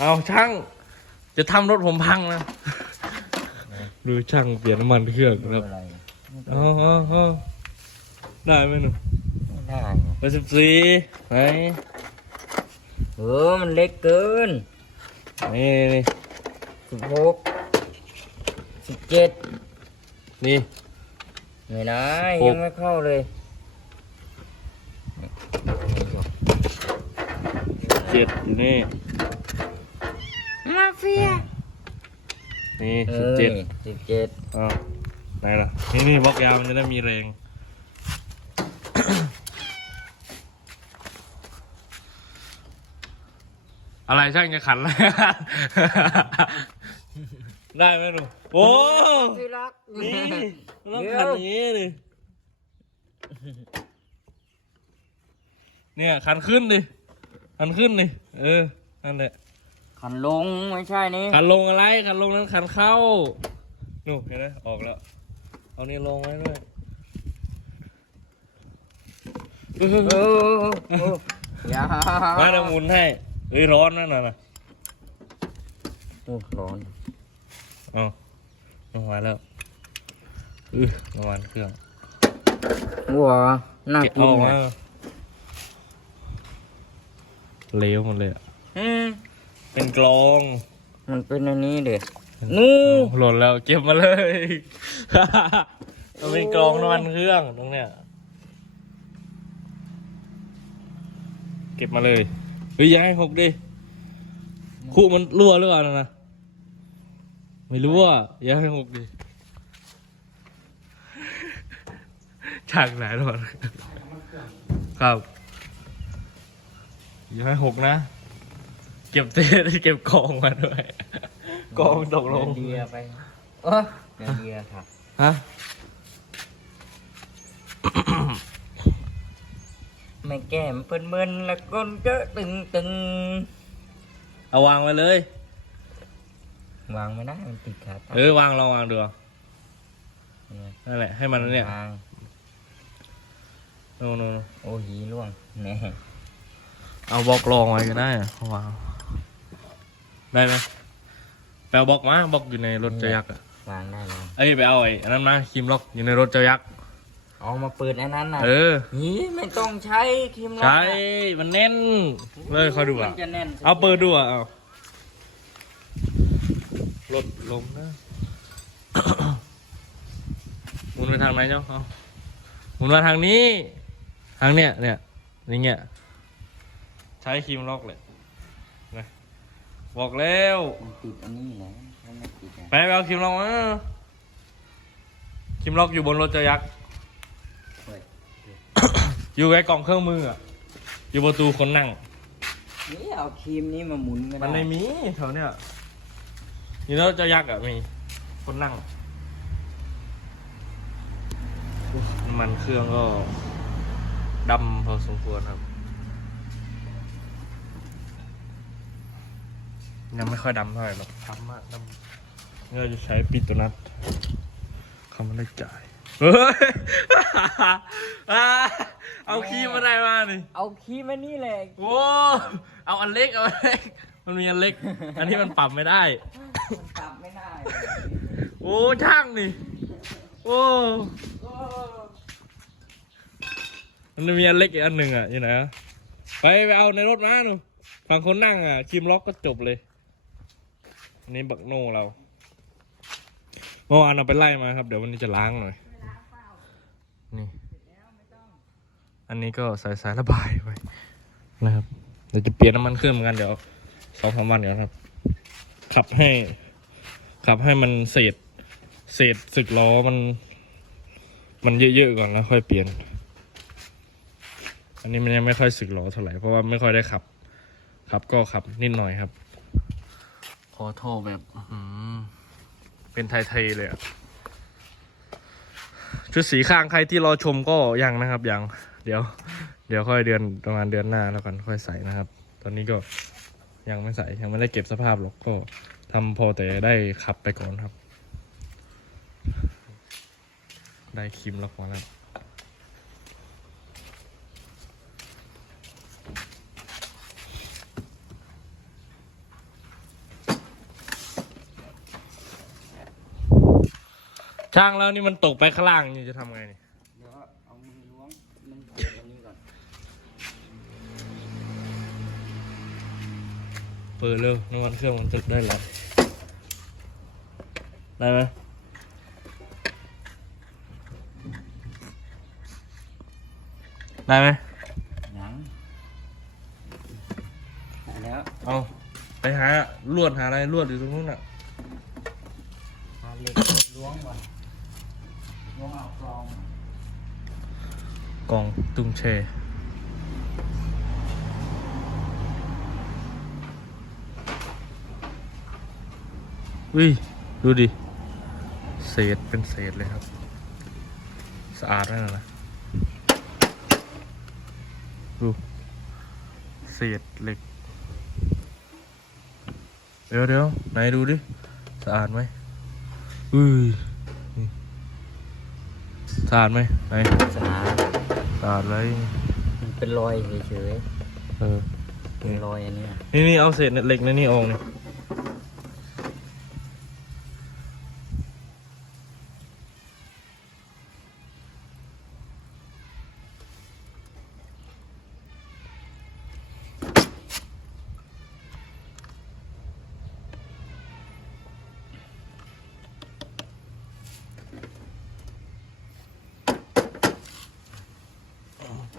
เอาช่าง จะทำรถผมพังนะ ดูช่างเปลี่ยนน้ำมันเครื่องครับอะไรเอาเอาเอาได้ไหมหนูไม่ได้เบอร์สิบสี่ไหนเออมันเล็กเกินนี่นี่สิบหกสิบเจ็ดนี่ ไม่ได้หก ยังไม่เข้าเลยเจ็ดอยู่นี่มา เฟียนี่เอสิบอเจ็ดสิบเจ็ดอ้าวไหนล่ะ นี่นี่บล็อกยาวมันจะได้มีแรง อะไรช่างจะขันเลยได้ไหมหนูโอ้ที่รักนี่ต้องขันอย่างนี้ดิเนี่ยขันขึ้นดิขันขึ้นดิเออนั่นแหละ ขันลงไม่ใช่นี่ขันลงอะไรขันลงนั้นขันเข้านู่นเห็นไหมออกแล้ว เอานี่ลงไว้ด้วยเออเออเอออย่ามาเดี๋ยวหมุนให้เอ้ยร้อนนั่นน่ะนะโอ้ร้อนเอาลงมาแล้วอือน้ำมันเครื่องวัวน่าเก็บกิเอานมานะเละหมดเลยอะอืม เป็นกลองมันเป็นอันนี้เด็นู่หล่นแล้วเก็บมาเลย มันเป็นกลองน้ำมันเครื่องตรงเนี้ย เก็บมาเลยเฮ้ยอย้ายหกดิคู่มันรั่วหรือเปล่านะนะไม่รู้อะอย้ายหกดิฉากไหนหรอครับอย่าให้หกนะ เก็บเต้เก็บกองมาด้วย กองตกลงเดียไปเออเดียครับฮะไม่แก้มเปิ้นเบิ้นแล้วก้นเจอตึงตึงเอาวางไว้เลย วางไม่ได้มันติดขาตั้งเออวางลองวางดูเอาเนี่ยนั่นแหละให้มันเนี่ยวางโน่นโน่นโอ้หีร่วงแน่เอาบล็อกรองไว้ก็ได้อะเอาวาง ได้ไหมไปเอาบล็อกมาบล็อกอยู่ในรถเจ้ายักษ์อะวางได้เลยเอ้ยไปเอาไอ้อันนั้นมาครีมล็อกอยู่ในรถเจ้ายักษ์เอามาเปิดอันนั้นน่ะเออหีไม่ต้องใช้ครีมล็อกใช่น่ะมันแน่น เลยคอยดูอะมันจะแน่นเอาเปิดดูอะเอารถลงนะ หมุนไปทางไหนเจ้าเอาหมุนมาทางนี้ ทางเนี้ยเนี่ยอย่างเงี้ย ใช้ครีมล็อกเลยนะ บอกแล้วมันติดอันนี้แหละมันไม่ติดอะไปไปเอาครีมล็อกมาครีมล็อกอยู่บนรถเจ้ายักษ์เฮ้ยอยู่ไอ้กล่องเครื่องมืออะอยู่ประตูคนนั่ง นี่เอาครีมนี้มาหมุนก็ได้มันไม่มีแถวเนี้ยนี่รถเจ้ายักษ์อะมี คนนั่งอุ๊ยน้ำมันเครื่องก็ดำพอสมควรครับ ยังไม่ค่อยดำเท่าไหร่หรอกดำมากดำนี่เราจะใช้ปิดตัวนัดเขาไม่ได้จ่ายเฮ้ยอ่าเอาคีย์มาได้มานี่เอาครีมอันนี้แหละโอ้เอาอันเล็กเอาอันเล็กมันมีอันเล็ก อันนี้มันปรับไม่ได้ มันปรับไม่ได้ โอ้ช่างนี่ โอ้มันมีอันเล็กอีกอันหนึ่งอะอยู่ไหนอะไปไปเอาในรถมาหนูฝั่งคนนั่งอะครีมล็อกก็จบเลยอั นนี้บักโน่เราเมื่อวานเราไปไล่มาครับ เดี๋ยววันนี้จะล้างหน่อย นี่ อันนี้ก็ใส่สายระบายไปนะครับ เดี๋ยวจะเปลี่ยนน้ำมันเครื่องเหมือนกันเดี๋ยวสองสามวันเดี๋ยวครับ ขับให้ ขับให้มันเศษ เศษสึกล้อมัน มันเยอะๆก่อนแล้วค่อยเปลี่ยน อันนี้มันยังไม่ค่อยสึกล้อเท่าไหร่เพราะว่าไม่ค่อยได้ขับ ขับก็ขับนิดหน่อยครับ อโทษแบบเป็นไทยๆเลยอะชุดสีข้างใครที่รอชมก็ยังนะครับยัง เดี๋ยว เดี๋ยวค่อยเดือนประมาณเดือนหน้าแล้วกันค่อยใส่นะครับ ตอนนี้ก็ยังไม่ใส่ยังไม่ได้เก็บสภาพหรอกก็ทำพอแต่ได้ขับไปก่อนครับ ได้ครีมล็อกมาแล้ว ช่างแล้วนี่มันตกไปข้างล่างนี่จะทำไงนี่เดี๋ยวเอามือล้วงมันตรงนี้ก่อนเปิดเร็วน้ำมันเครื่องมันจะได้แล้วได้ไหมได้ไหมยังได้แล้ว เอาไปหาลวดหาอะไรลวดอยู่ตรงนู้นอะ หาเหล็กล้วงก่อนล้วงเอา กองตุงเชวิดูดิ เศษเป็นเศษเลยครับ สะอาดแน่นอนนะดู เศษเหล็ก เดี๋ยวเดี๋ยวไหนดูดิ สะอาดไหมอุ้ย สะอาดไหมไหนสาสะอาดเลยมันเป็นรอยเฉยเออๆเป็นรอยอันเนี้ยนี่นี่เอาเศษเหล็กในนี่ออกนี่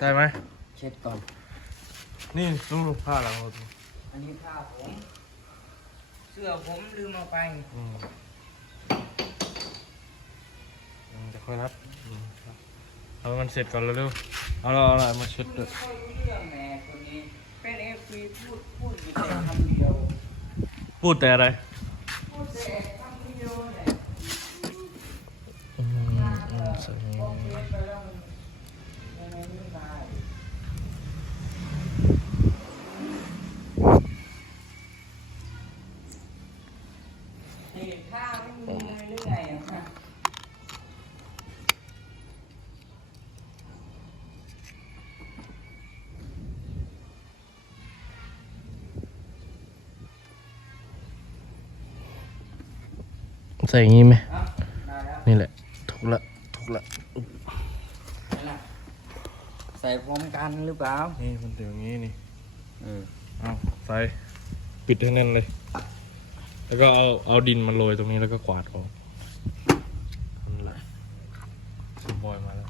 ได้ไหม เช็ดก่อน นี่ดูดูผ้าหลังรถอันนี้ผ้าผม เสื้อผมลืมเอาไป อืมอืมจะค่อยรับอืมเอามันเสร็จก่อนเร็วๆเอาเราเอาอะไรมาชุดด้วย ไม่ค่อยรู้เรื่องแหม่คนนี้ เป็นเอฟซีพูดพูดอยู่แต่คำเดียว พูดแต่อะไร พูดแต่คำเดียวเนี่ย อืมอืมใส่ บอกเฟซไปแล้วมันยังไงไม่ได้เห็นข้าวไม่มีเลยหรือไงอะฮะ ใส่อย่างงี้ไหมเอ้าได้แล้วนี่แหละ ถูกละ ถูกละนั่นน่ะใส่พร้อมกันหรือเปล่า นี่มันเป็นอย่างงี้นี่ เออ เอาใส่ ปิดให้แน่นเลย แล้วก็เอาเอาดินมาโรยตรงนี้แล้วก็กวาดออกนั่นแหละสุบอยมาแล้ว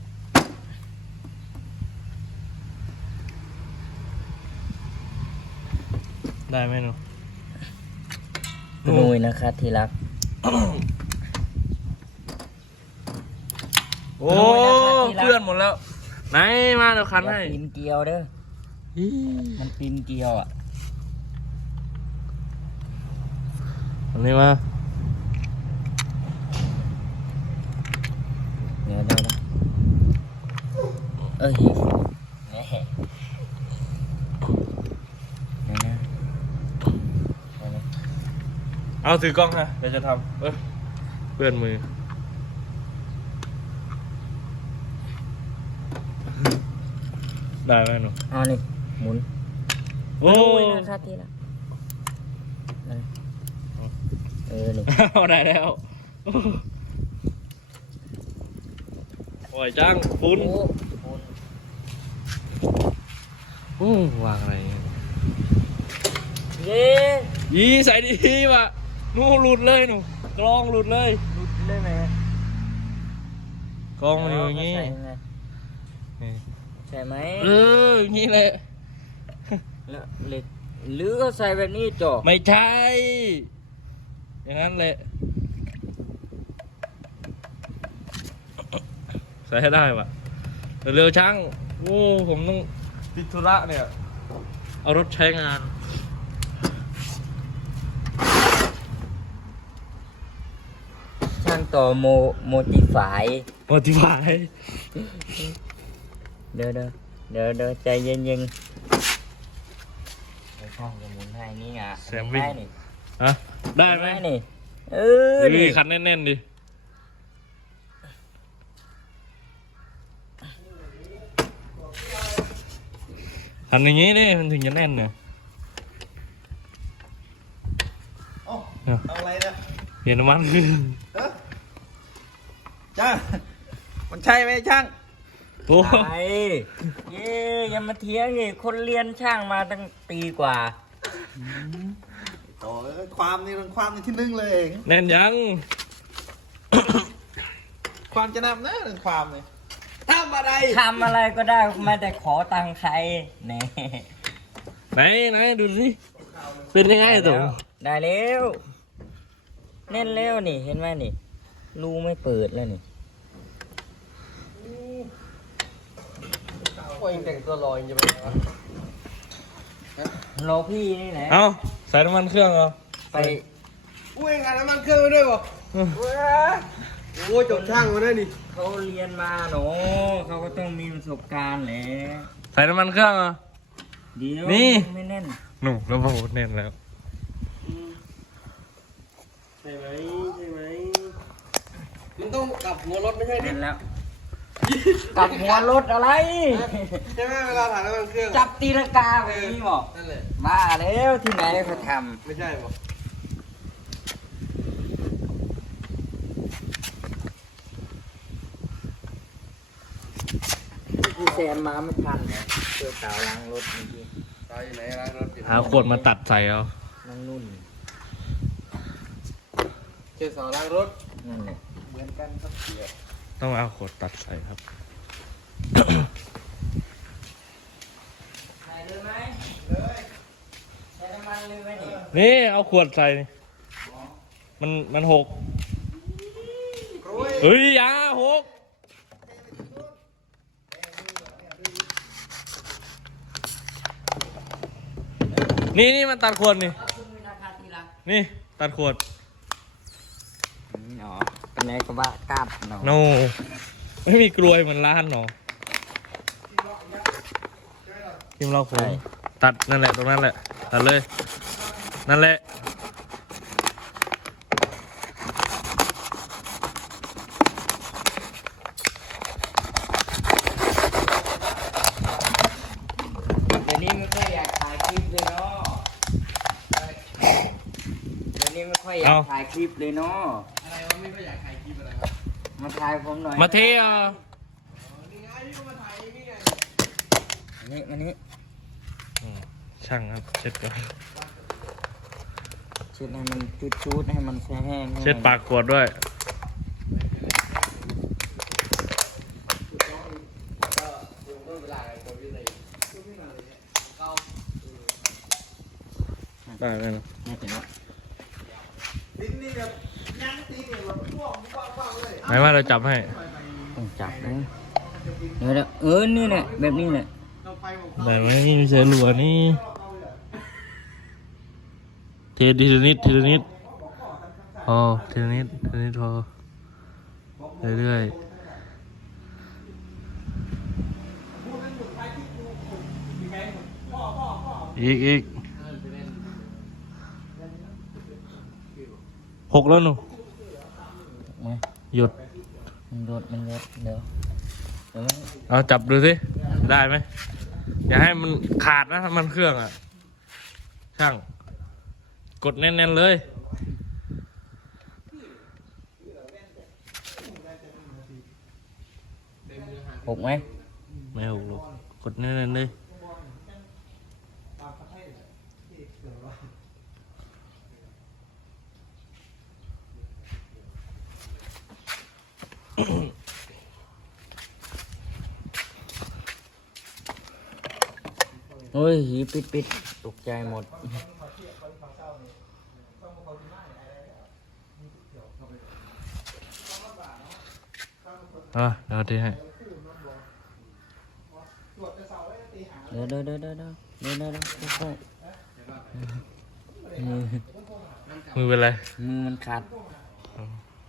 ได้ไหมหนูนุยนะคะที่รัก โอ้โอ้ยนะครับที่รักเพื่อนหมดแล้ว ไหนมาเดี๋ยวคันอย่าให้ปีนเกลียวเด้อมันปีนเกลียวอะอันนี้มาเดี๋ยวเดี๋ยวนะเอ้ยแหม่เดี๋ยวนะเดี๋ยวนะ เอาถือกล้องฮะเดี๋ยวจะทำเอ้ยเพื่อนมือ ได้ไหมหนูเอานี่หมุนโอ้นุยนะคะที่รักนั่นเออนี่เอาได้แล้วโอ้ยจ้างฟุ้นโอ้หมุนโอ้วางอะไรเนี่ยเย้ยีใส่ดีว่ะห นูหลุดเลยหนูกลองหลุดเลย หลุดได้ไหมกลองมันอยู่อย่างงี้ใส่ไงนี่ใช่ไหมเอออย่างงี้แหละแล้วเหล็กหรือก็ใส่แบบนี้จ่อไม่ใช่ อย่างนั้นแหละใส่ให้ได้ปะเร็วๆช่างโอ้ผมต้องติดธุระเนี่ย เอารถใช้งาน ช่าง ต่อโมโมดิฟายโมดิฟายเดี๋ยวเดี๋ยวเดี๋ยวเดี๋ยวใจเย็นเย็นไอ้ช่างจะหมุนให้นี่อะแซมวิ่ง ได้นี่ฮะได้ไหมนี่เออเฮ้นี่ยคันแน่นๆดิคันอย่างงี้นี่มันถึงจะแน่นเนี่ยเอาอะไรนะเปลี่ยนน้ำมัน ฮะ ช่างมันใช่ไหมช่างโอ้ไอ้เย้อยังมาเถียงอีกคนเรียนช่างมาตั้งปีกว่า โอ้ยความนี่มันความนี่ที่หนึ่งเลยเองแน่นยัง ความจะนำนะเรื่องความเลยทำอะไรทำอะไรก็ได้ไม่แต่ขอตังค์ใครแน่ไหนไหนดูสิเป็นยังไงตัวได้แล้วเน่นแล้วนี่เห็นไหมนี่ รูไม่เปิดแล้วนี่โอ้ยแต่งตัวลอยจะไปวะรอพี่นี่แหละเอาใส่น้ำมันเครื่องเอาไปอุ้ยงานน้ำมันเครื่องมาด้วยบ่โอ้ยจบช่างมาได้ดิเขาเรียนมาหนูเขาก็ต้องมีประสบการณ์แหละใส่น้ำมันเครื่องเอาเดี๋ยวนี่ ไม่แน่นหนุ่มแล้วโบแน่นแล้วใช่ไหมใช่ไห มมันต้องกลับหัวรถไม่ใช่ดิแน่นแล้วกลับหัวรถอะไร ใช่ไหมเวลาถ่ายน้ำมันเครื่องจับตีลังกาแบบนี้บอกนั่นแหละมาแล้วที่ไหนเขาทไม่ใช่บ่ำพี่แซมมาไม่ทันเลยเจอสาวล้างรถเมื่อกี้ตายอยู่ไหนร้านรถอยู่หาขวดมาตัดใส่เอาน้องนุ่นเจอสาวล้างรถนั่นแหละเห มือนกันครับเสียต้องเอาขวดตัดใส่ครับใส่เลยไหมเลยใส่น้ำมันเลยไหมนี่นี่เอาขวดใส่นี่มันมันหกเฮ้ยอยาหกนี่นี่มันตัดขวดนี่คุณมีราคาทีละนี่ตัดขวดอ๋ อเป็นไงก็ว่ากล้าบเนาะโนไม่มีกลวยเหมือนร้านหนอทิมเราผมตัดนั่นแหละตรงนั้นแหละตัดเลย นั่นแหละเดี๋ยวนี้ไม่ค่อยอยากถ่ายคลิปเลยเนาะเดี๋ยวนี้ไม่ค่อยอยากเอาถ่ายคลิปเลยเนาะอะไร วะไม่ค่อยอยากถ่ายคลิปอะไรครับมาถ่ายผมหน่อยมาเทอะนี่ไงนี่ก็มาถ่ายนี่ไงอันนี้อันนี้อืมช่างครับเช็ดก่อนเช็ดให้มันชุดๆให้มันแห้งๆเช็ดปากขวดด้วย ได้ไหมนะน่าจะว่าดิ้นนี่แบบย่างตีเนี่ยแบบพ่วงพ่วงพ่วงเลย ไหนว่าเราจับให้ ต้องจับนะเดี๋ยวเดี๋ยวเออนี่แหละแบบนี้แหละเราไปบอกได้ไหมไม่ใช่หลัวนี่เททีละนิดทีละนิดพอทีละนิดทีละนิดพอเรื่อยๆอีกอีกหกแล้วหนูมา หยุดมันโดดมันโดดเดี๋ยวเดี๋ยวมันเอาจับดูสิได้ไหมอย่าให้มันขาดนะถ้ามันเครื่องอะ ช่าง กดแน่นๆเลย หกไหม ไม่หกลูกกดแน่นๆเลย เฮ้ยหีปิดปิดตกใจหมด อะเดี๋ยวที่ให้ เดี๋ยวเดี๋ยวเดี๋ยวเดี๋ยวเดี๋ยวเดี๋เดี๋มือมือเป็นไร มือมันขาด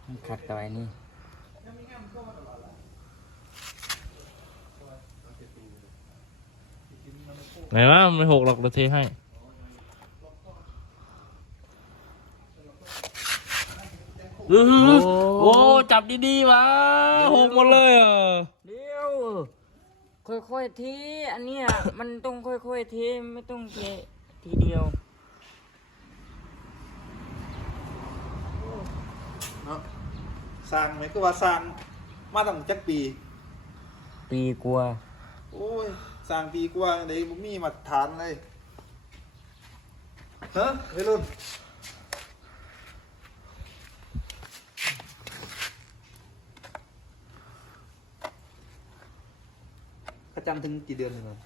มันขาดกับไอ้นี่ ไหนวะไม่หกหรอกเดี๋ยวเทให้อื้อหือโอ้จับดีๆวะหกหมดเลยอะเดี๋ยว ค่อยๆเทอันเนี้ยมันต้องค่อยๆเทไม่ต้องเททีเดียวสั่งไหมก็ว่าสั่งมาตั้งจักปี ปีกลัวาโอ้ย สร้างปีกว่าเดี๋ยวบ่มีมาตรฐานเลยเฮ้ยวัยรุ่นเขาจำถึงกี่เดือนเลยมั้ง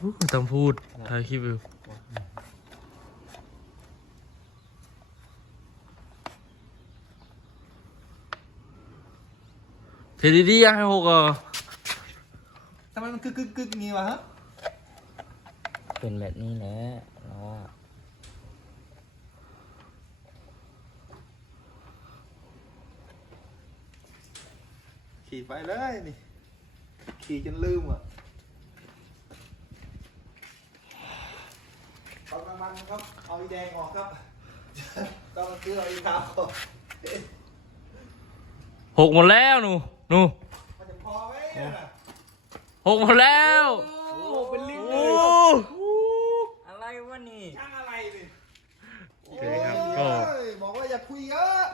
อู้ไม่ต้องพูดถ่ายคลิปอยู่เทดีดียังให้หกอะ มันกึกกึกกึกงี้วะฮะเป็นแบบนี้แหละเราอะขี่ไปเลยนี่ ขี่จนลืมอะเอาน้ำมันครับ เอาอีแดงออกครับต้องมาซื้อเอาอีขาวออก หกหมดแล้วหนูหนู มันจะพอไหมเนี่ยน่ะ หกหมดแล้ว โอ้เป็นลิงโอ้อะไรวะนี่ ช่างอะไรนี่โอเคครับก็ โอ้ยบอกว่าอย่าคุยเยอะ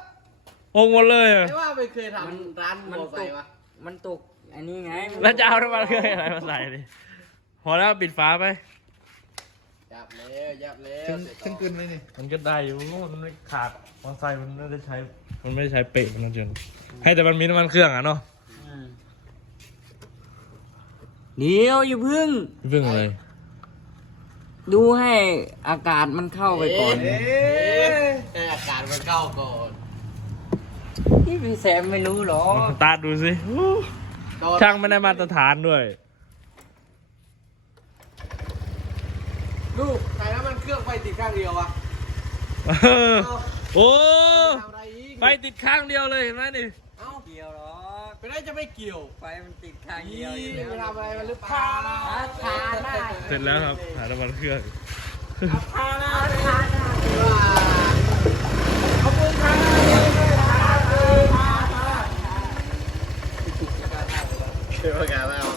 หกหมดเลยอะไม่ว่าไม่เคยทำร้านมัมนอไซตกค์วะมันตกอันนี้ไงมันแล้วจะเอาน้ำมันเครื่องอะไรมาใส่ดิพอแล้วปิดฝาไป ยับแล้วยับแล้วถึงเสร็จถึงต่อ กึนไหมนี่มันก็ได้อยู่มันไม่ขาดมอเตอร์ไซค์มันไม่ได้ใช้ มันไม่ได้ใช้เปะมันนะเจนให้แต่มันมีน้ำมันเครื่องอะเนาะ อืม เดี๋ยวอย่าพึ่ง เรื่องอะไร ดูให้อากาศมันเข้าไปก่อนเอ๊ะให้อากาศมันเข้าก่อนที่พี่แซมไม่รู้หรอกสตาร์ทดูสิอู้ก่อนช่างไม่ได้มาตรฐานด้วย ลูกใส่แล้วมันเครื่องไฟติดข้างเดียววะเออโอ้ทำอะไรอีกไปติดข้างเดียวเลยเห็นไหมนี่ เอ้าเกี่ยวหรอก ไปได้จะไม่เกี่ยว ไฟมันติดข้าเงี้ยู่แไปทำอะไรมันล่กพาชาหน้เสร็จแล้วครับ หาน้ำมันเครื่อง อาชาหน้าอาชาหน้าขอบคุณคเชื่อว่าไงบ้า